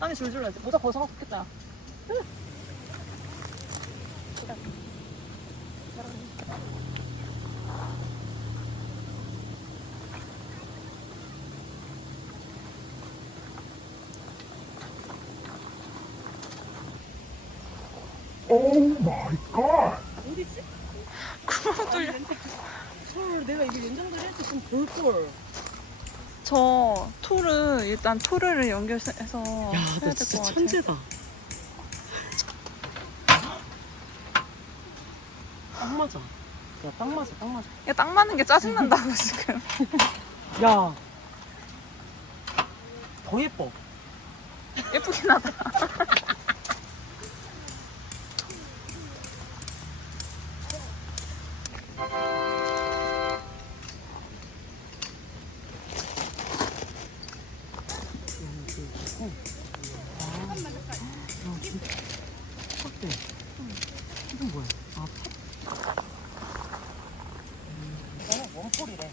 땀이 줄줄 나지. 모자 벗어서 좋겠다. 오 마이 갓! 어디지? 구멍 뚫려. 헐, 내가 이거 연장들 할때 좀 볼걸. 저 토르 일단 토르를 연결해서 야, 해야 너 될 진짜 것 같아. 천재다. 딱 맞아. 야, 딱 맞아, 딱 맞아. 야, 딱 맞는 게 짜증난다고 지금. 야, 더 예뻐. 예쁘긴 하다. 이건 뭐야? 아, 이거는 원폴이래.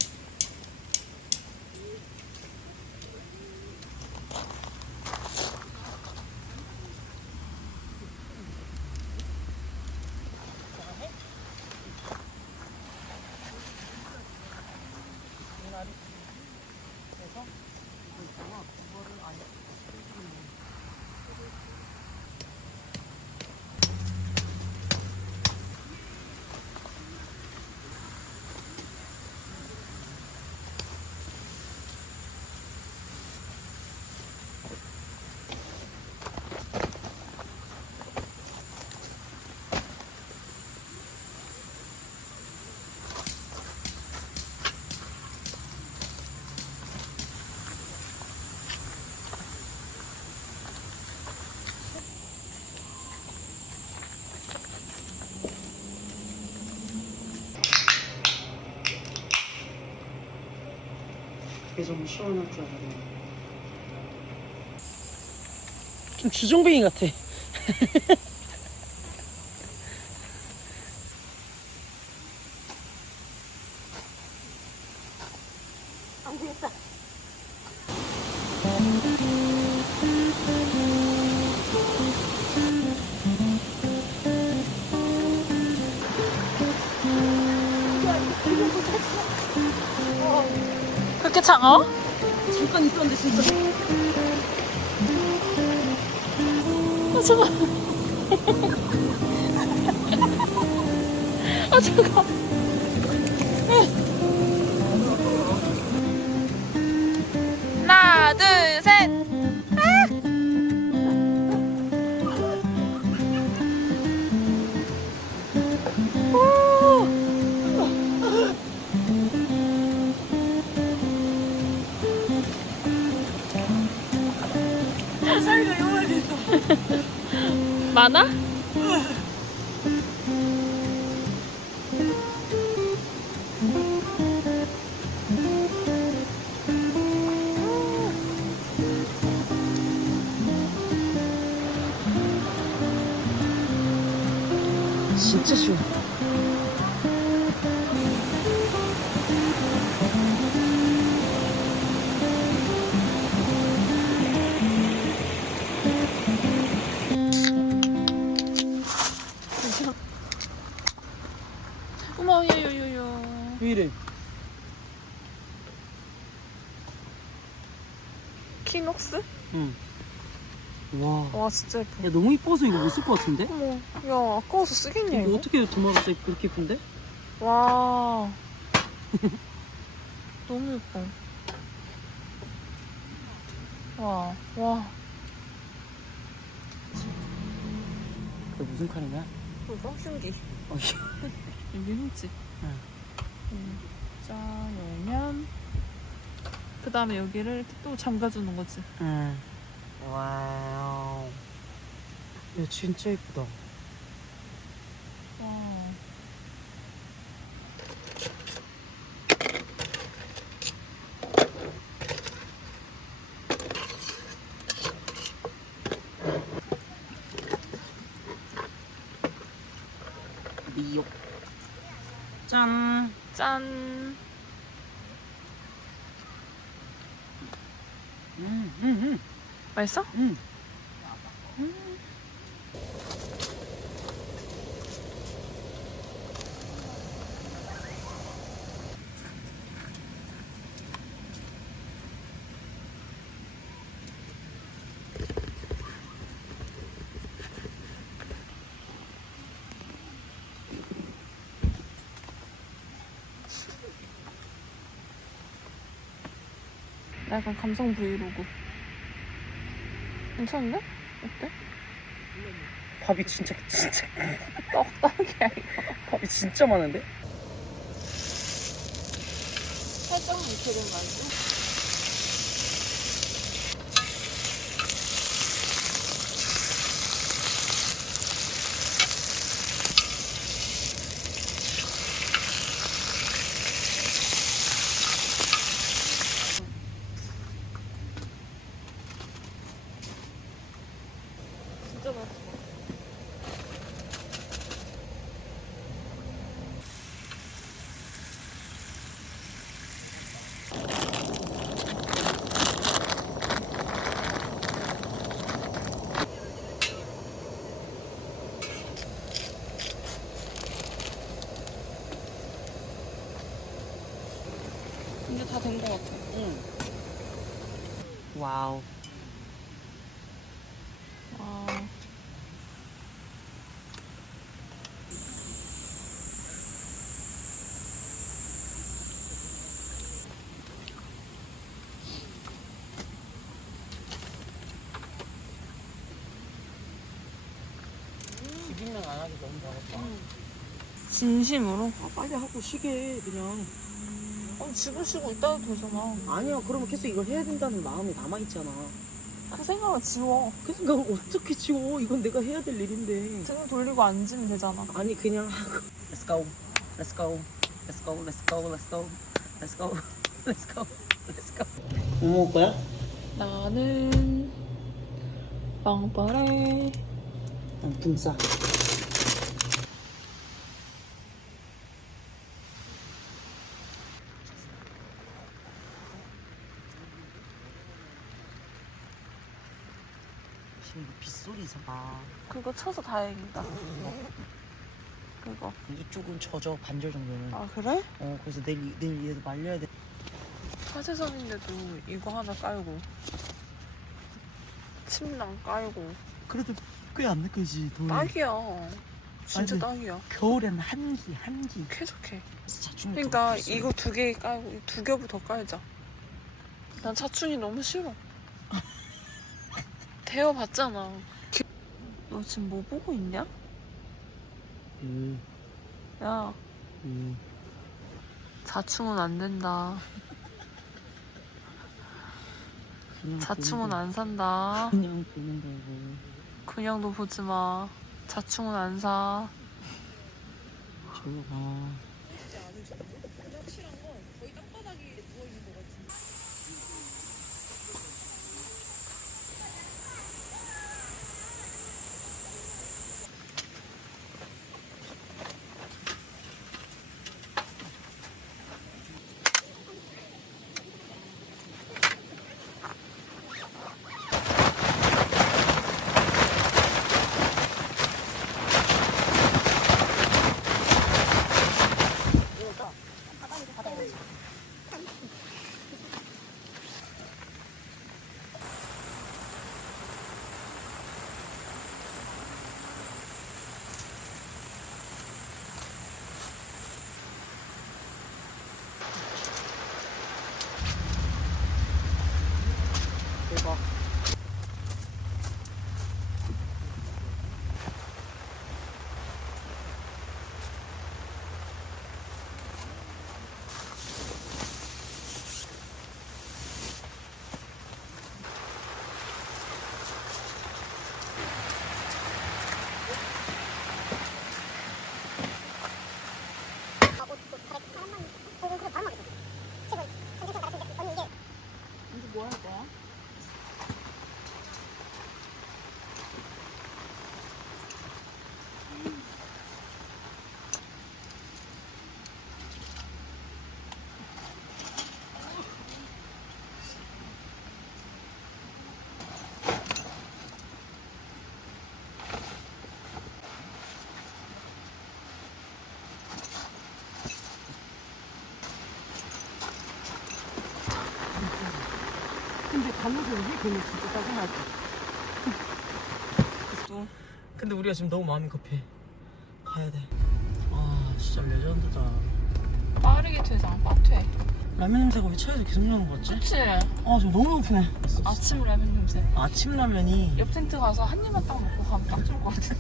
그래서 이거 있잖아. 이거를 아예 이게 좀 시원할 줄 알았네. 좀 주정뱅이 같아. 안 되겠다. 그렇게 차가워? 잠깐 있었는데 진짜. 아, 잠깐. 아, 잠깐. 하나, 둘, 셋. 사이가 요만해. 많아? 진짜 시원해. 이래? 키녹스? 응. 와. 와 진짜 예뻐. 야 너무 이뻐서 이거 못 쓸 것 같은데? 어머, 야 아까워서 쓰겠냐 이거 이거? 어떻게 도마로 써? 그렇게 이쁜데? 와. 너무 예뻐. 와, 와. 그게 무슨 칼이냐? 이거 흉기. 어, 여기 흉지. 응. 짜 열면 그 다음에 여기를 이렇게 또 잠가주는 거지. 응. 와우. 야 진짜 이쁘다. 와. 미역. 짠. 짠. 맛있어? 음. 약간 감성 브이로그. 괜찮은데? 어때? 밥이 진짜 떡떡이야 이거. 밥이 진짜 많은데? 살짝만 익혀둔 거 알지? 진짜 맛있어. 이제 다 된 거 같아. 응. 와우. 아. 비빔면 안 하기 너무 잘했다. 진심으로? 아 빨리 하고 쉬게 그냥. 지금 쉬고 있다도 되잖아. 아니야 그러면 계속 이걸 해야 된다는 마음이 남아있잖아. 그 생각을 지워. 그 생각을 어떻게 지워. 이건 내가 해야 될 일인데. 등 돌리고 앉으면 되잖아. 아니 그냥 하고 Let's go Let's go Let's go Let's go Let's go Let's go Let's go Let's go 뭐 먹을 거야? 나는 빵빠레. 난 분싸. 지금 빗소리 이상하. 그거 쳐서 다행이다. 그거. 이쪽은 젖어 반절 정도는. 아 그래? 그래서 내일 얘도 말려야 돼. 사제선인데도 이거 하나 깔고 침낭 깔고 그래도 꽤 안 느껴지 돈이. 딱이야. 진짜 아니, 딱이야. 겨울엔 한기. 쾌적해. 자충이 그러니까 이거 2개 깔고 2겹을 더 깔자. 난 사춘이 너무 싫어. 데워봤잖아. 너 지금 뭐 보고 있냐? 야, 자충은 안 된다. 자충은 안 산다. 그냥 보는 거고. 그냥도 보지 마. 자충은 안 사. 저거 봐. 대박. 이제 뭐 할 거야? 근데 가면서 이게 괜히 진짜 짜증나지. 근데 우리가 지금 너무 마음이 급해. 가야 돼. 아 진짜 레전드다. 빠르게 되잖아, 빠퇴. 라면 냄새가 왜 차에서 계속 나는 거 같지? 그치? 아 저 너무 배고프네. 아침 라면 냄새. 아침 라면이 옆 텐트 가서 한 입만 딱 먹고 가면 딱 좋을 것 같아.